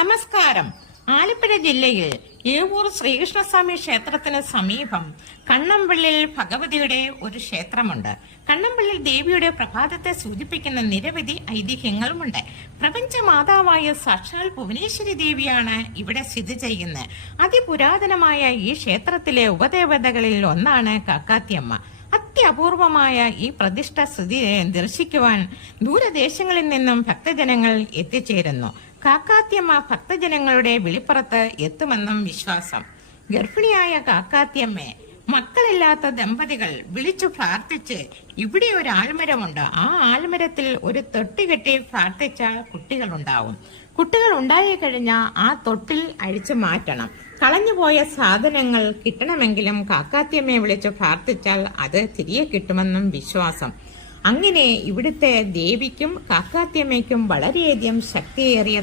നമസ്കാരം. ആലപ്പുഴ ജില്ലയിൽ ഏവൂർ ശ്രീകൃഷ്ണസ്വാമി ക്ഷേത്രത്തിന് സമീപം കണ്ണമ്പള്ളിൽ ഭഗവതിയുടെ ഒരു ക്ഷേത്രമുണ്ട്. കണ്ണമ്പള്ളിൽ ദേവിയുടെ പ്രഭാതത്തെ സൂചിപ്പിക്കുന്ന നിരവധി ഐതിഹ്യങ്ങളുമുണ്ട്. പ്രപഞ്ച മാതാവായ സാക്ഷാൽ ഭുവനേശ്വരി ദേവിയാണ് ഇവിടെ സ്ഥിതി ചെയ്യുന്നത്. അതിപുരാതനമായ ഈ ക്ഷേത്രത്തിലെ ഉപദേവതകളിൽ ഒന്നാണ് കാക്കാത്തിയമ്മ. അത്യപൂർവമായ ഈ പ്രതിഷ്ഠ ദർശിക്കുവാൻ ദൂരദേശങ്ങളിൽ നിന്നും ഭക്തജനങ്ങൾ എത്തിച്ചേരുന്നു. കാക്കാത്തിയമ്മ ഭക്തജനങ്ങളുടെ വിളിപ്പുറത്ത് എത്തുമെന്നും വിശ്വാസം. ഗർഭിണിയായ കാക്കാത്തിയമ്മയെ മക്കളില്ലാത്ത ദമ്പതികൾ വിളിച്ചു പ്രാർത്ഥിച്ച് ഇവിടെ ഒരു ആൽമരമുണ്ട്. ആ ആൽമരത്തിൽ ഒരു തൊട്ടി കെട്ടി പ്രാർത്ഥിച്ചാൽ കുട്ടികളുണ്ടാവും. കുട്ടികൾ ഉണ്ടായി കഴിഞ്ഞാൽ ആ തൊട്ടിൽ അഴിച്ചു മാറ്റണം. കളഞ്ഞുപോയ സാധനങ്ങൾ കിട്ടണമെങ്കിലും കാക്കാത്തിയമ്മയെ വിളിച്ചു പ്രാർത്ഥിച്ചാൽ അത് തിരികെ കിട്ടുമെന്നും വിശ്വാസം. അങ്ങനെ ഇവിടുത്തെ ദേവിക്കും കാക്കാത്തിയമ്മയ്ക്കും വളരെയധികം ശക്തിയേറിയ